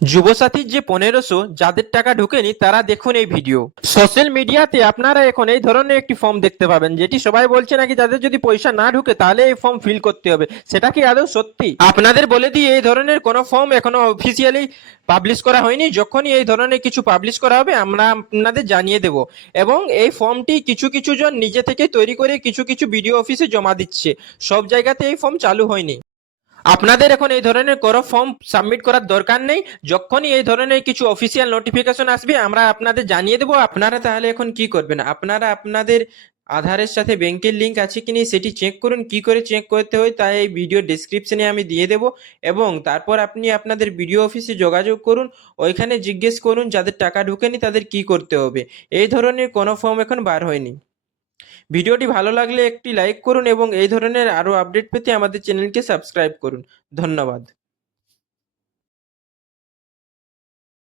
যুবসাথীর যে 1500 যাদের টাকা ঢোকেনি তারা দেখুন এই ভিডিও। সোশ্যাল মিডিয়াতে আপনারা এখন এই ধরনের একটি ফর্ম দেখতে পাবেন, যেটি সবাই বলছে নাকি যাদের যদি পয়সা না ঢুকে তাহলে এই ফর্ম ফিল করতে হবে। সেটা কি আদৌ সত্যি? আপনাদের বলে দিই, এই ধরনের কোনো ফর্ম এখনো অফিসিয়ালি পাবলিশ করা হয়নি। যখনই এই ধরনের কিছু পাবলিশ করা হবে আমরা আপনাদের জানিয়ে দেব। এবং এই ফর্মটি কিছু কিছু জন নিজে থেকে তৈরি করে কিছু কিছু বিডিও অফিসে জমা দিচ্ছে। সব জায়গাতে এই ফর্ম চালু হয়নি। আপনাদের এখন এই ধরনের কোনো ফর্ম সাবমিট করার দরকার নেই। যখনই এই ধরনের কিছু অফিসিয়াল নোটিফিকেশন আসবে আমরা আপনাদের জানিয়ে দেবো। আপনারা তাহলে এখন কি করবেন, আপনারা আপনাদের আধারের সাথে ব্যাংকের লিঙ্ক আছে কি নেই সেটি চেক করুন। কি করে চেক করতে হয় তাই এই ভিডিও ডেসক্রিপশনে আমি দিয়ে দেবো। এবং তারপর আপনি আপনাদের বিডিও অফিসে যোগাযোগ করুন, ওইখানে জিজ্ঞেস করুন যাদের টাকা ঢোকেনি তাদের কি করতে হবে। এই ধরনের কোনো ফর্ম এখন বার হয়নি। ভিডিওটি ভালো লাগলে একটি লাইক করুন এবং এই ধরনের আরও আপডেট পেতে আমাদের চ্যানেলকে সাবস্ক্রাইব করুন। ধন্যবাদ।